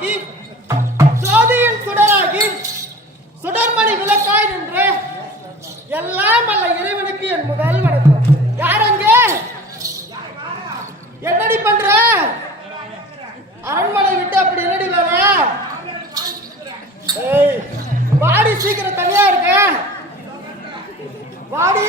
தீபமாகி ஜோதியின் சுடராகி சுடர்மணி விளக்காய் நின்று எல்லாம் அல்ல இறைவனுக்கு என் முதல் வணக்கம். யார் அங்கே? என்னடி பண்ற? அரண்மனை விட்டு அப்படி என்னடி வேற? வாடி, சீக்கிரம் தனியா இருக்க வாடி.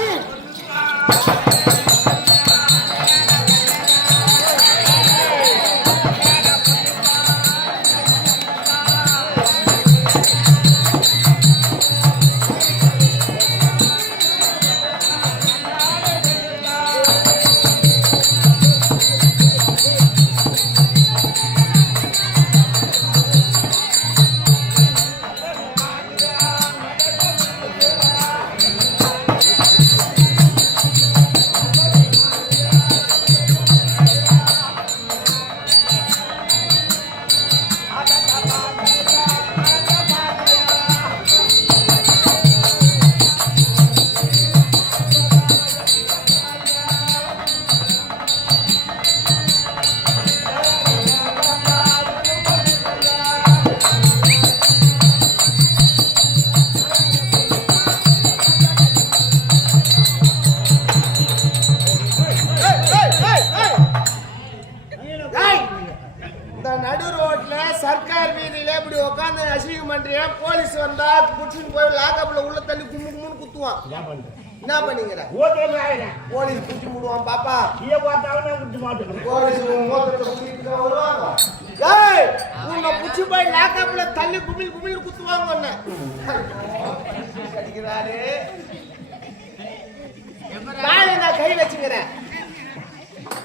சர்க்கார் வீதியில இப்படி உட்காந்து அசிங்கம் பண்றியா? போலீஸ் வந்தா புடிச்சுன்னு போய் லாக்கப்ல உள்ள தள்ளி கும்மு கும்முன்னு குத்துவான். என்ன பண்ணீங்கடா? போலீஸ் புடிச்சு முடுவான் பாப்பா. போலீஸ் வருவாங்க. ஏய், உன்னை புடிச்சு போய் லாக்கப்ல தள்ளி கும்மில் கும்மில் குத்துவாங்க. ஒண்ணு கடிக்கிறாரு. நான் கை வச்சுக்கிறேன்.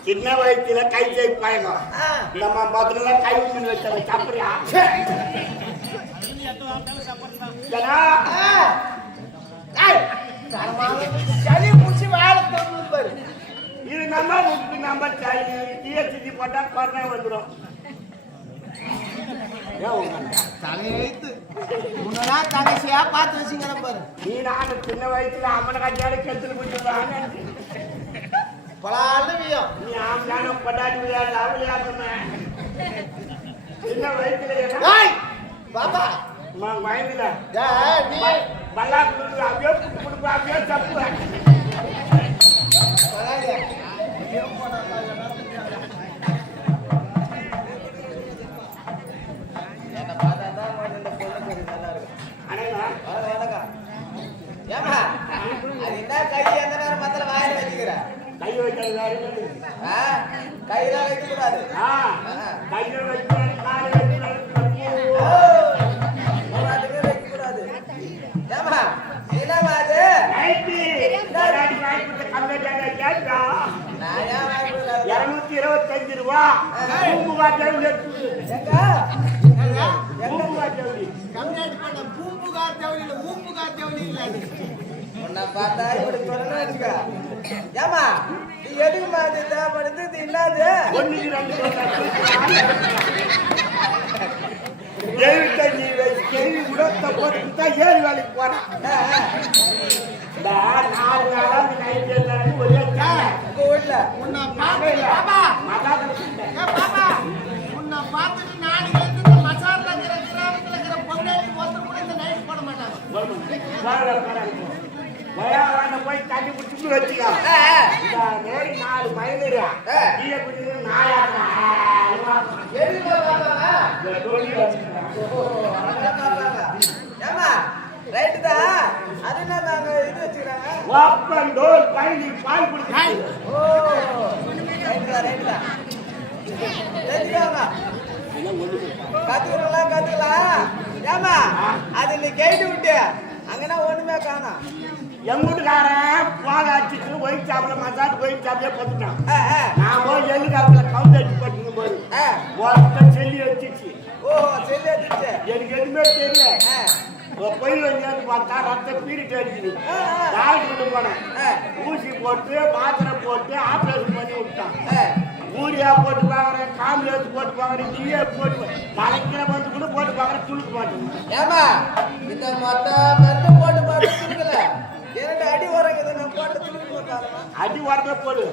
சின்ன வயசுல கை ஜெயிப்பாங்க. நம்ம முதல்ல கை ஊசி வச்சாங்க. சாப்பிடுறியா? சளி முடிச்சு வாழ பாரு. இது நம்ம முட்டு நம்ம டிஎஸ்சி போட்டா கொரோனா வந்துடும். தலையெழுத்து முன்னெல்லாம் தங்கச்சியா பார்த்து வச்சுங்கிற பாரு. நீ நானும் சின்ன வயசுல அம்மனை கட்டியாடு கெத்துல போட்டுருவாங்க. பலாலவியம் நீ ஆம்லான படாடி விளையாடு அவளையாடுமே. சின்ன வயசுல பாபா வயதுல நீ பல்லா குடுக்கு அப்படியே குடுக்கு அப்படியே தப்பு. கை வைக்கிறது கையில வைக்க கூடாது. கையில வைக்க கூடாது. 225 ரூபா பூம்புகார் தேவலி ஊம்புகார் தேவலி இல்ல. உன்னை பார்த்தா இப்படி சொல்லணும்க்கா. ஏமா நீ எதுக்கு மாதிரி தேவைப்படுது? இது இல்லாது 75 வயசு கேள்வி உடத்த போட்டு ஏறி வேலைக்கு போறான். 4 நாளா நைட் ஒரே ஊர்ல உன்னை பார்த்து பாபா பாபா உன்னை பார்த்துட்டு நாடு எழுந்து மசாலா இருக்கிற கிராமத்துல இருக்கிற பொங்கலுக்கு ஒருத்தர் கூட இந்த நைட் போட மாட்டாங்க. போய் தண்ணி குடிச்சு வச்சுக்கோ. 4 மைனரா நீய குடிச்சு நாயா ஏமா ரைட்டு தான். அது என்ன நாங்க இது வச்சுக்கிறாங்க. வாப்பன் டோர் பைனி பால் குடிச்சு. ஓ ரைட்டு தான் ரைட்டு தான். தெரியாமா கத்துக்கலாம். ஏமா அது நீ கேட்டு விட்டு அங்கன்னா ஒண்ணுமே காணோம். எங்க வீட்டுக்காரன் பால் அடிச்சுட்டு ஒயிட் சாப்பிட மசாஜ் ஒயிட் சாப்பிட்டே பார்த்துட்டான். நான் போய் எள்ளுக்காப்புல கவுண்ட் அடிச்சு பட்டுக்கும் போது மொத்தம் செல்லி வச்சிச்சு. ஓ செல்லி வச்சிச்சு. எனக்கு எதுவுமே தெரியல. போய் வந்து பார்த்தா ரத்த பீரிட்டு அடிக்குது. டாக்டர் போனேன். ஊசி போட்டு மாத்திரை போட்டு ஆப்ரேஷன் பண்ணி விட்டான். ஊரியா போட்டு பாக்குறேன், காம்பியாச்சு போட்டு பாக்குறேன், ஜிஏ போட்டு தலைக்கிற வந்து கூட போட்டு பாக்குறேன், துளுக்கு மாட்டேன். ஏமா இந்த மொத்த மருந்து போட்டு பார்த்து துளுக்கல. 2 அடி உரங்குது. நான் போட்டு துளுக்கு போட்டாலுமா அடி உரமே போடு.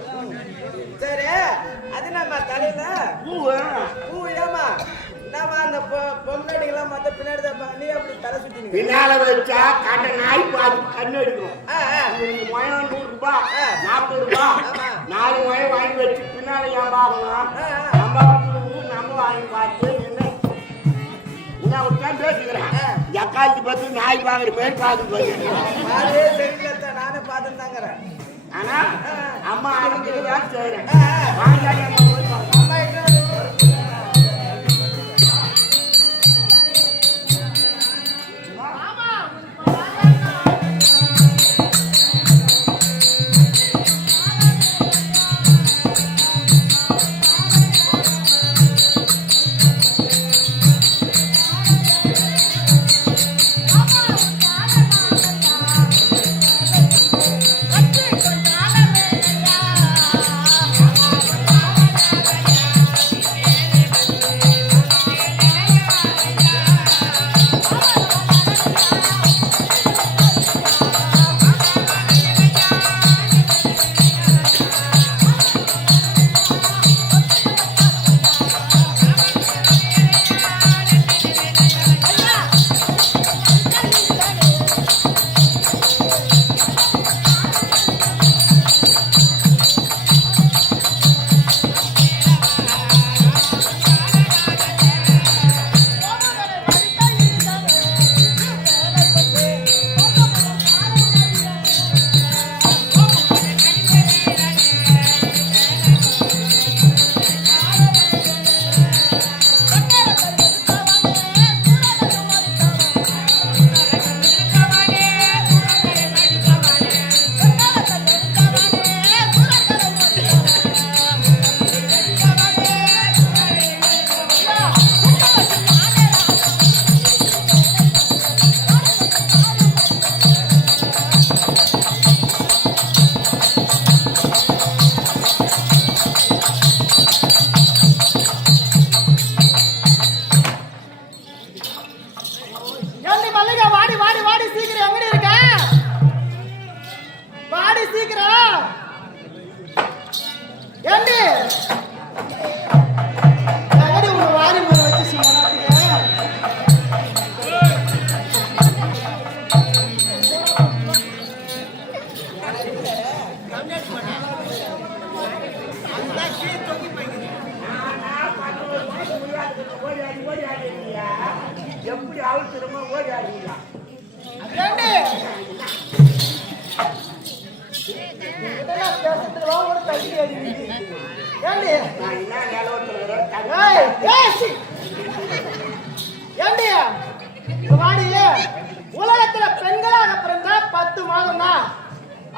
சரி அது நம்ம தலையில பூ ஏமா நம்ம அந்த எல்லாம் மத்த பின்னாடி தான் நீ அப்படி தலை சுத்தி பின்னால வச்சா கண்ட நாய் பார்த்து கண்ணு எடுக்கும். மயம் 100 ரூபாய் 40 ரூபாய் 4 மயம் வாங்கி வச்சு பின்னால ஏன் பார்க்கணும்? நம்ம வாங்கி பார்த்து பேசுகிறேன். எக்காலத்து பத்தி நாய் வாங்குற பேர் பார்த்து தெரியல, நானே பார்த்துட்டு தாங்கிறேன். ஆனா அம்மா ஆளுக்கு வேலை செய்யறேன். எப்படி அவசரமா ஓடி ஆடுறீங்களா? உலகத்துல பெண்களாக பிறந்தா 10 மாதம் தான்.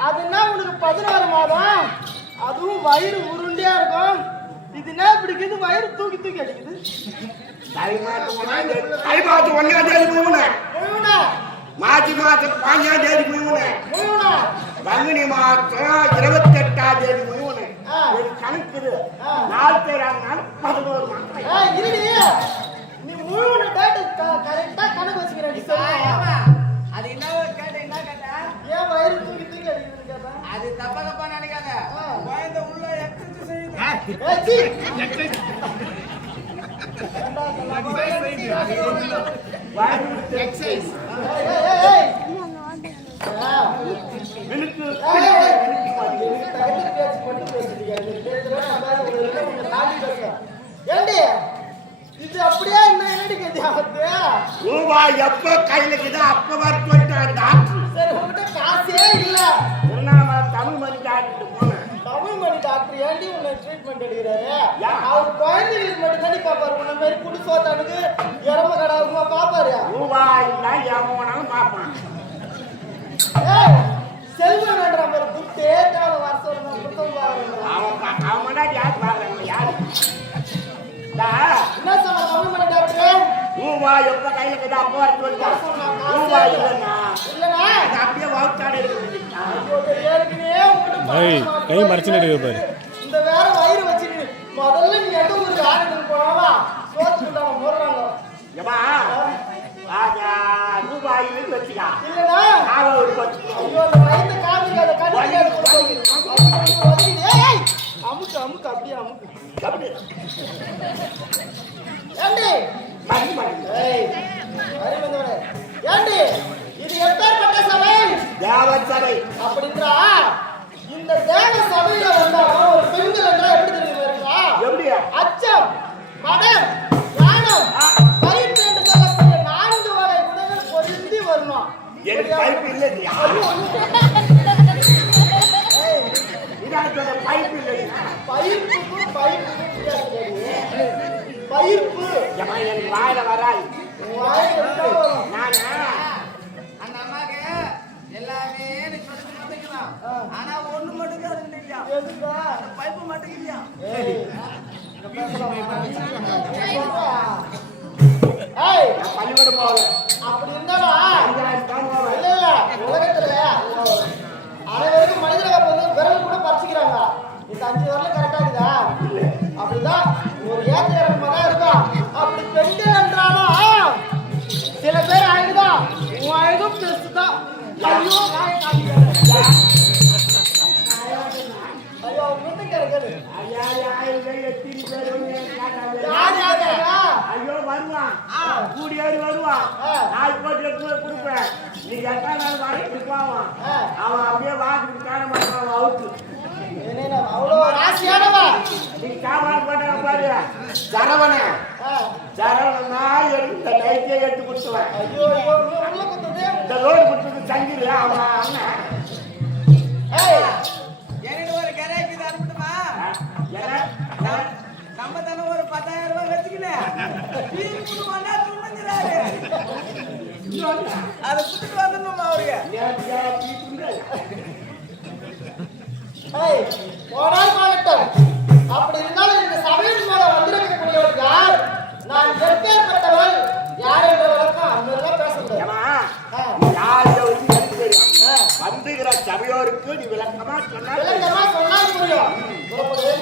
அதுனா உனக்கு 11 மாதம். அதுவும் வயிறு உருண்டியா இருக்கும். இது என்ன பிடிக்குது? வயிறு தூக்கி தூக்கி அடிக்குது. மார்ச் மாசம் 5ஆம் தேதி பங்குனி மாசம் 28ஆம் தேதி கணக்குது. 4 பேர் 11 மாசம். நீ முழு கரெக்டா கணக்கு வச்சுக்கிறேன். அது என்ன கேட்ட என்ன கேட்டா ஏன் வயிறு தூக்கி தூக்கி அடிக்குதுன்னு கேட்டா அது தப்பா நினைக்காத. குழந்தை உள்ள எக்ஸசைஸ் செய்யுது. இது அப்படியே ரூபாய் எப்ப கையில அப்ப காசே இல்ல. தமிழ் மணி டாக்டர் போனேன். தமிழ் மணி டாக்டர் ஏண்டி உன்னை ட்ரீட்மெண்ட் எடுக்கிறாரு? அவர் குழந்தைகளுக்கு மட்டும் தானே பாப்பாரு. உன்ன மாதிரி குடிசோத்தானுக்கு எரம கடாவுமா பாப்பாரு. ரூபாய் எவனாலும் பாப்பான். செல்வம் வேண்டாம் பாரு. குட்டே தேவை வருஷம் புத்தகம் பாக்குறாங்க. அவன் முன்னாடி யாரு பாக்குறாங்க? யாரு என்ன சொன்ன தமிழ் மணி டாக்டர்? ரூபாய் எப்ப கையில கிட்ட அப்ப வர ரூபாய் இல்லைன்னா அப்படியே வவுச்சாடு கை மறைச்சு பாரு. இந்த வேற வயிறு வச்சுக்கிட்டு முதல்ல நீ எந்த ஊருக்கு ஆடுக்கு போனாவா சோத்து போடுறாங்க. ரூபாய் வச்சுக்கா இல்லனா வயிற்று காமிக்காத அமுக்கு அமுக்கு அப்படியே அமுக்கு. சரி. அப்படின்றா இந்த தேவ சபையில வந்தாலும் ஒரு பெண்கள் என்றா எப்படி தெரியுமா? எப்படியா? அச்சம், மடம், ஞானம், பயிற்சி என்று சொல்லக்கூடிய 4 வகை குணங்கள் பொருந்தி வரணும். எனக்கு பைப்பு இல்லையா? இதான் சொல்ற பைப்பு இல்லையா? பயிர்ப்புக்கும் பயிர்ப்புக்கும் வித்தியாசம். பயிர்ப்பு ஏமா எனக்கு வாயில வராது. வாயில இருந்தா வரும். நானா அந்த அம்மாக்கு எல்லாமே நீ சொல்லிட்டு வந்துக்கலாம். ஆனா ஒண்ணு மட்டும் தான் அது இல்லையா? எதுக்கா? அந்த பைப்பு மட்டும் இல்லையா? ஏய் நான் பள்ளிக்கூடம் போகல. அப்படி இருந்தாலும் தான் போவேன். இல்ல இல்ல உலகத்துல அனைவருக்கும் மனிதர்கள் வந்து விரல் கூட பறிச்சுக்கிறாங்க. இந்த 5 விரல் கரெக்டா இருக்குதா? அப்படிதான் ஒரு ஏத்திரம் தான் இருக்கும். அப்படி பெண்கள் என்றாலும் சில பேர் அழுதுதான் உன் அழுதும் பெருசுதான். ஐயோ வாயை காட்டிக்கிறேன். ஐயோ முட்டுங்க இருக்குது. ஐயா எத்தனை பேர் வந்து கேட்டாங்க. யார் யாருக்கா? ஐயோ வருவான். கூடி ஏறி வருவான். நாள் போட்டு எடுத்து கொடுப்பேன். நீ எத்தனை நாள் வாங்கிட்டு போவான். அவன் அப்படியே வாங்கிட்டு காண மாட்டான். அவுத்து அவ்வளோ ராசியானவா? நீ சாப்பாடு போட்டாங்க பாரு. சரவண சரவணனா இந்த டைட்டே எடுத்து கொடுத்துவேன். ஐயோ ஐயோ உள்ள குத்துது. இந்த ரோடு கொடுத்தது சங்கிரு அவன் அண்ணன். ஏய் என்கிட்ட ஒரு கரைக்கு அனுப்பிட்டுமா? நம்ம தானே ஒரு 10,000 ரூபாய் வச்சுக்கினேன். வீட்டுக்கு வந்தா துணுங்கிறாரு. அதை குடுத்துட்டு வந்துடணுமா அவருக்கு? ஏய் போனால் போகட்டும். அப்படி இருந்தாலும் இந்த சபையின் மேல வந்திருக்கக்கூடியவர் யார்? நான் எப்பேற்பட்டவள் யார் என்ற வழக்கம் அங்கதான் பேச முடியாது. வந்துகிற சபையோருக்கு நீ விளக்கமா சொன்னா விளக்கமா சொன்னால் புரியும். புறப்படு.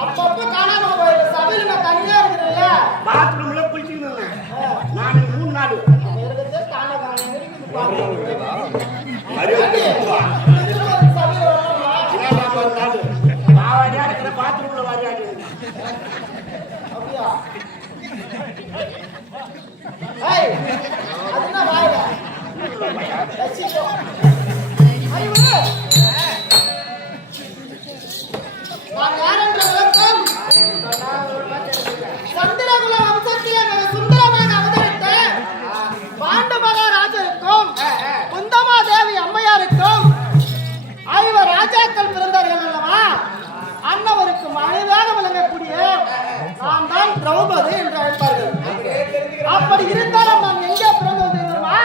அப்பப்ப காணாம போயிரு. சபையில நான் தனியா இருக்கிறேன்ல. பாத்ரூம்ல குளிச்சுக்கிட்டு நான் 3 நாள் இருக்கிறதே காண பாருங்க. சபையில வரணுமா? பாவாடியா இருக்கிற பாத்ரூம்ல வாரியாடி அப்படியா? ஏய் அதுனா வாயில ரசிக்கோ. ஐயோ நான் யாரென்ற விளக்கம் சந்திரகுல வம்சத்திலே சுந்தரமாக அவதரித்த பாண்டு மகாராஜருக்கும் குந்தமாதேவி அம்மையாருக்கும் 5 ராஜாக்கள் பிறந்தார்கள் அல்லவா? அன்னவருக்கு மனைவியாக விளங்கக்கூடிய நான் தான் திரௌபதி என்று அழைப்பார்கள். அப்படி இருந்தாலும் நான் எங்கே பிறந்து வந்திருக்கிறோமா?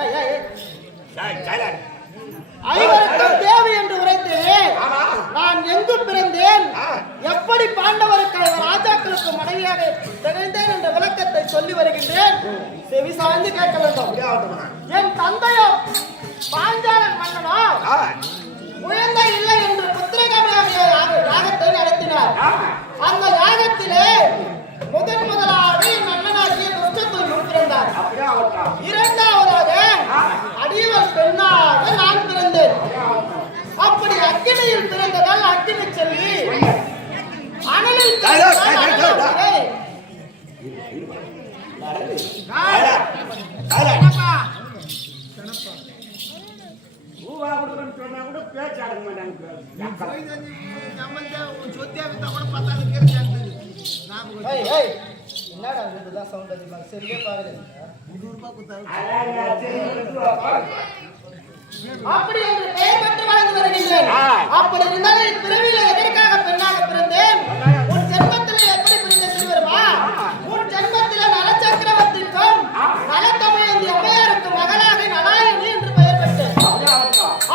ஏய், ஏய், ஏய். சைலண்ட். ஐவருக்கும் தேவை என்று உரைத்தேன். ஆமா. நான் எங்கு பிறந்தேன், ஆ. எப்படி பாண்டவருக்கு ராஜாக்களுக்கு மனைவியாக திகழ்ந்தேன் என்ற விளக்கத்தை சொல்லி வருகின்றேன். செவி சாய்ந்து கேட்க வேண்டும். அப்படியே ஆகட்டுமா? என் தந்தையோ பாஞ்சாலன் மன்னனோ ஆ. குழந்தை இல்லை என்று புத்திரகாமியாக யாகத்தை நடத்தினார். அந்த யாகத்திலே முதலாக என் அண்ணனாகிய துஷ்டத்துவன் பிறந்தார். அப்படியே ஆகட்டும். இரண்டாவதாக அடியவன் பெண்ணாக நான் பிறந்தேன். அப்படி அக்கினியில் பிறந்ததால் அக்கினி செல்வி, அனலில் பிறந்ததால் அனல் பிள்ளை. என்னப்பா? ரூபா கொடுக்கணும்னு சொன்னா கூட பேச்சு அடங்க மாட்டாங்க. ஏய், ஏய், என்னடா இதுதான் சவுண்ட் அதிகமா சரியே பாக்கல. அப்படி என்று பெயர் பெற்று வளர்ந்து வருகின்றேன். அப்படி இருந்தாலும் என் பிறவியில எதற்காக பெண்ணாக பிறந்தேன்? உன் ஜென்மத்திலே எப்படி பிறந்த சிறுவருமா? உன் ஜென்மத்திலே நலச்சக்கரவர்த்திக்கும் நலத்தமிழந்தி அம்மையாருக்கு மகளாக நலாயினி என்று பெயர் பெற்றேன்.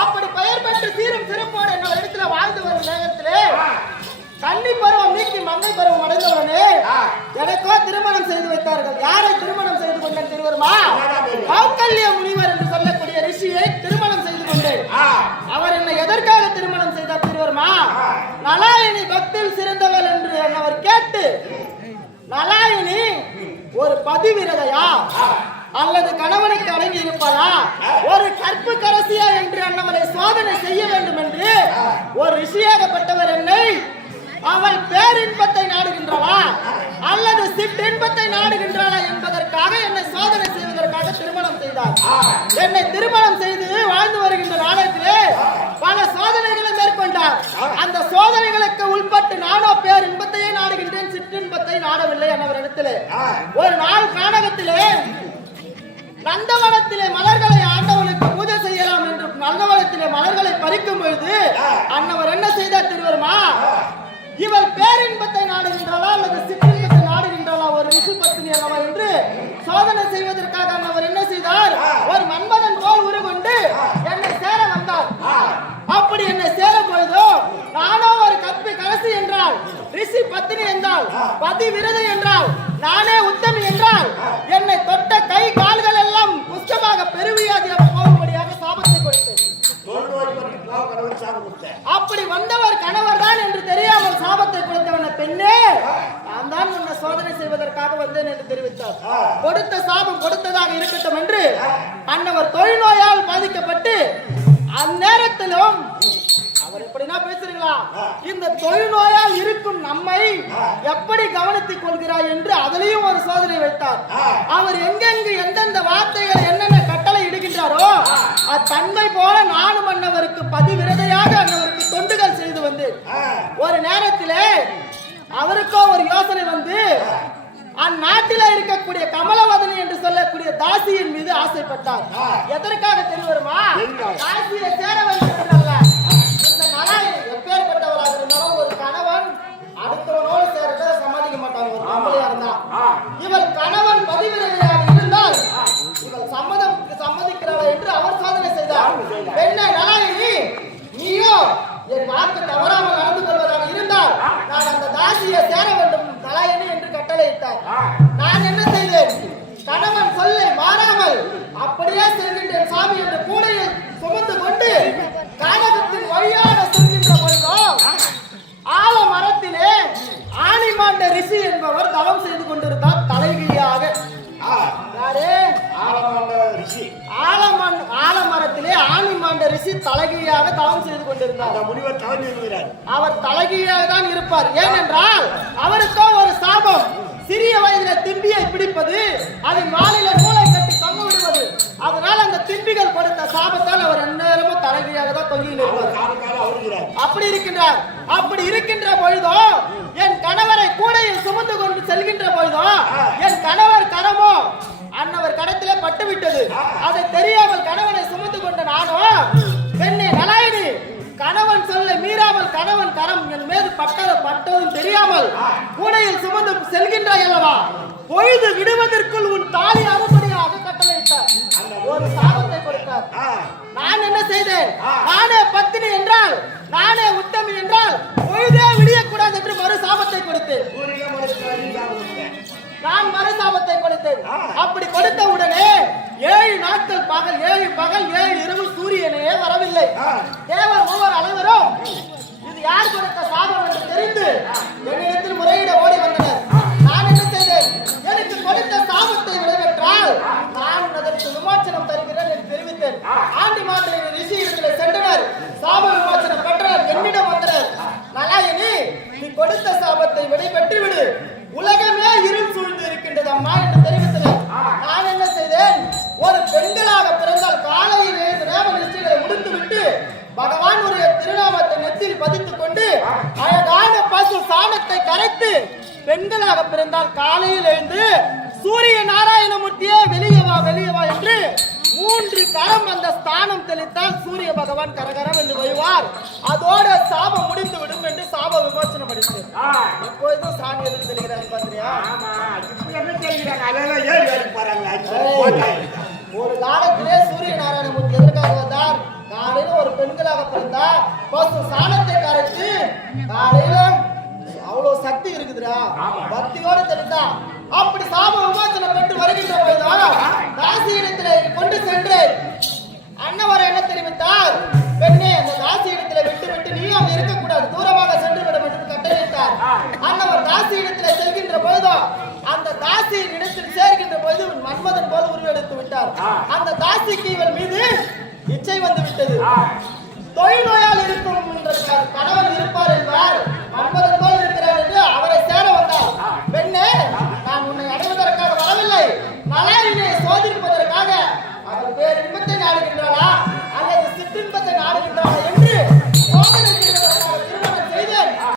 அப்படி பெயர் பெற்று சீரும் சிறப்போடு என்னோட இடத்துல வாழ்ந்து வரும் நேரத்திலே கன்னி பருவம் நீக்கி மங்கை பருவம் அடைந்தவுடனே எனக்கோ திருமணம் செய்து வைத்தார்கள். யாரை திருமணம் செய்து கொண்டேன் தெரியுமா? கௌகல்ய முனிவர் என்று சொல்லக்கூடிய ரிஷியை திருமணம் செய்து கொண்டேன். அவர் என்னை எதற்காக திருமணம் செய்தார் தெரியுமா? நலாயினி பக்தியில் சிறந்தவள் என்று அவர் கேட்டு, நலாயினி ஒரு பதிவிரதையா அல்லது கணவனுக்கு அடங்கி இருப்பாளா, ஒரு கற்பு கரசியா என்று அண்ணவரை சோதனை செய்ய வேண்டும் என்று ஒரு ரிஷியாகப்பட்டவர் என்னை அவள் பேரின்பத்தை நாடுகின்றாளா அல்லது சிற்றின்பத்தை நாடுகின்றாளா என்பதற்காக என்னை சோதனை செய்வதற்காக திருமணம் செய்தார். என்னை திருமணம் செய்து வாழ்ந்து வருகின்ற நாளத்திலே பல சோதனைகளை மேற்கொண்டார். அந்த சோதனைகளுக்கு உட்பட்டு நானோ பேரின்பத்தையே நாடுகின்றேன், சிற்றின்பத்தை நாடவில்லை என்னவரிடத்திலே. ஒரு நாள் கானகத்திலே நந்தவனத்திலே மலர்களை ஆண்டவனுக்கு பூஜை செய்யலாம் என்று நந்தவனத்திலே மலர்களை பறிக்கும் பொழுது அன்னவர் என்ன செய்தார் தெரியுமா? இவள் பேரின்பத்தை நாடுகின்றாளா அல்லது சிற்றின்பத்தை நாடுகின்றாளா ஒரு ரிஷி பத்தினி அல்லவா என்று சோதனை செய்வதற்காக அவர் என்ன செய்தார்? ஒரு மன்மதன் போல் உருகொண்டு என்னை சேர வந்தார். அப்படி என்னை சேர பொழுதோ நானோ ஒரு கற்பி கரசி என்றால், ரிஷி பத்தினி என்றால், பதி விரதை என்றால், நானே உத்தமி என்றால், என்னை தொட்ட கை கால்கள் எல்லாம் புஷ்டமாக பெருவியாதியாக போகும்படியாக சாபத்தை கொடுத்தேன். அப்படி வந்தவர் கணவர் தான் என்று தெரியாமல் சாபத்தை கொடுத்தவன பெண்ணே, நான் தான் உன்னை சோதனை செய்வதற்காக வந்தேன் என்று தெரிவித்தார். கொடுத்த சாபம் கொடுத்ததாக இருக்கட்டும் என்று அன்னவர் தொழுநோயால் பாதிக்கப்பட்டு அந்நேரத்திலும் அவர் எப்படின்னா பேசுறீங்களா, இந்த தொழுநோயால் இருக்கும் நம்மை எப்படி கவனித்துக் கொள்கிறார் என்று அதிலையும் ஒரு சோதனை வைத்தார். அவர் எங்கெங்கு எந்தெந்த வார்த்தைகளை என்னென்ன கட்டளை இடுகின்றாரோ அத்தன்மை போல நானும் அன்னவருக்கு பதிவிரதையாக அன்னவருக்கு தொண்டுகள் செய்து வந்து ஒரு நேரத்திலே அவருக்கோ ஒரு யோசனை வந்து அந்நாட்டில இருக்கக்கூடிய கமலவதனி என்று சொல்லக்கூடிய தாசியின் மீது ஆசைப்பட்டார். எதற்காக தெரியுமா? தாசியை சேர வைத்திருந்தாங்க. இந்த நலாயினி எப்பேற்பட்டவராக இருந்தாலும் ஒரு கணவன் அடுத்தவனோடு சேரத சம்மதிக்க மாட்டாங்க. ஒரு பொம்பளையா இருந்தா இவள் கணவன் பதிவிரதையாக இருந்தால் இவள் சம்மதிக்கிறாள் என்று அவர் சோதனை செய்தார். என்ன நலாயினி, நீயோ என் வாக்கு தவறாமல் நடந்து கொள்வதாக இருந்தால் நான் அந்த தாசியை சேர வேண்டும் நலாயினி என்று கட்டளையிட்டார். நான் என்ன செய்தேன்? கணவன் சொல்லை மாறாமல் அப்படியே செல்கின்றேன் சாமி என்று கூடையில் சுமந்து கொண்டு கானகத்தின் வழியாக செல்கின்ற பொழுதோ ஆலமரத்திலே ஆணிமாண்ட ரிஷி என்பவர் தவம் செய்து கொண்டிருந்தார் தலைகீழாக. யாரு? ஆலமரத்திலே ஆணிமாண்ட ரிஷி தலைகீழாக தவம் செய்து கொண்டிருந்தார். அவர் தலைகீழாக தான் இருப்பார். ஏனென்றால் அவருக்கோ ஒரு சாபம், சிறிய வயதில திம்பியை பிடிப்பது, அதன் வாளில நூலை கட்டி தொங்க விடுவது. அதனால் அந்த திம்பிகள் கொடுத்த சாபத்தால் அவர் எந்நேரமும் தலைகீழாக தான் தொங்கி நிற்பார். அப்படி இருக்கின்றார். அப்படி இருக்கின்ற பொழுதோ என் கணவரை கூடையில் சுமந்து கொண்டு செல்கின்ற பொழுதோ என் கணவர் கரமோ அன்னவர் கடத்திலே பட்டுவிட்டது. அதை தெரியாமல் கணவனை சுமந்து கொண்ட நானோ, பெண்ணே நலாயினி, கணவன் சொல்ல மீறாமல் கணவன் கரம் என் மீது பட்டதும் தெரியாமல் கூடையில் சுமந்து செல்கின்றாய் அல்லவா, பொழுது விடுவதற்குள் உன் தாலி அறுபடியாக கட்டளையிட்டார். ஒரு சாபம் செய்தேன். நானே பத்தினி என்றால், நானே உத்தமி என்றால் பொழுதே விடியக்கூடாது என்று மறு சாபத்தை கொடுத்தேன். நான் மறு சாபத்தை கொடுத்தேன். அப்படி கொடுத்த உடனே 7 நாட்கள் பகல் 7 இரவு சூரியனே வரவில்லை. தேவர் மூவர் அனைவரும் இது யார் கொடுத்த சாபம் என்று தெரிந்து என்னிடத்தில் முறையிட ஓடி வந்தனர். நான் என்ன செய்தேன்? எனக்கு கொடுத்த சாபத்தை நிறைவேற்றால் நான் அதற்கு விமோசனம் தருகிறேன் என்று தெரிவித்தேன். ஆண்டி மாத்திரை ரிஷி இடத்தில் சென்றனர். சாப விமோசனம் பெற்றனர். என்னிடம் வந்தனர். நலாயினி, நீ கொடுத்த சாபத்தை விடைபெற்று விடு, உலகமே இருள் சூழ்ந்து இருக்கின்றது அம்மா என்று தெரிவித்தனர். நான் என்ன செய்தேன்? ஒரு பெண்களாக பிறந்தால் காலையில் எழுந்து நேம நிச்சயங்களை முடித்துவிட்டு பகவானுடைய திருநாமத்தை நெத்தியில் பதித்துக் கொண்டு அழகான பசு சாணத்தை கரைத்து பெண்களாக பிறந்தால் காலையில் எழுந்து சூரிய நாராயணமூர்த்தியே வெளியே வா என்று 3 கரம் அந்த ஸ்தானம் தெளித்தால் சூரிய பகவான் கரகரம் என்று வருவார். அதோட சாபம் முடிந்து விடும் என்று சாப விமோசனம் அடித்தேன். இப்போதும் சாமி எதுக்கு தெரிகிறாங்க பாத்திரியா? ஒரு காலத்திலே சூரிய நாராயணமூர்த்தி எதற்காக வந்தார்? காலையில ஒரு பெண்களாக பிறந்தா பசு சாணத்தை கரைத்து காலையில அவ்வளவு சக்தி இருக்குதுடா, பக்தியோட தெரிந்தா அப்படி சாப விமோசனம் பெற்று வருகின்ற போதுதான் தாசியிடத்திலே கொண்டு சென்று அன்னவர் என்ன தெரிவித்தார்? பெண்ணே, அந்த தாசியிடத்திலே விட்டு நீ அங்க இருக்கக்கூடாது, தூரமாக சென்று விடும் என்று கட்டளையிட்டார். அன்னவர் தாசியிடத்திலே செல்கின்ற பொழுதோ அந்த தாசியின் இடத்தில் சேர்கின்ற பொழுது மன்மதன் போல் உருவெடுத்து விட்டார். அந்த தாசிக்கு இவர் மீது இச்சை வந்து விட்டது. தொழில் நோயால் இருக்கும் என்ற கணவன் இருப்பார் என்பார்.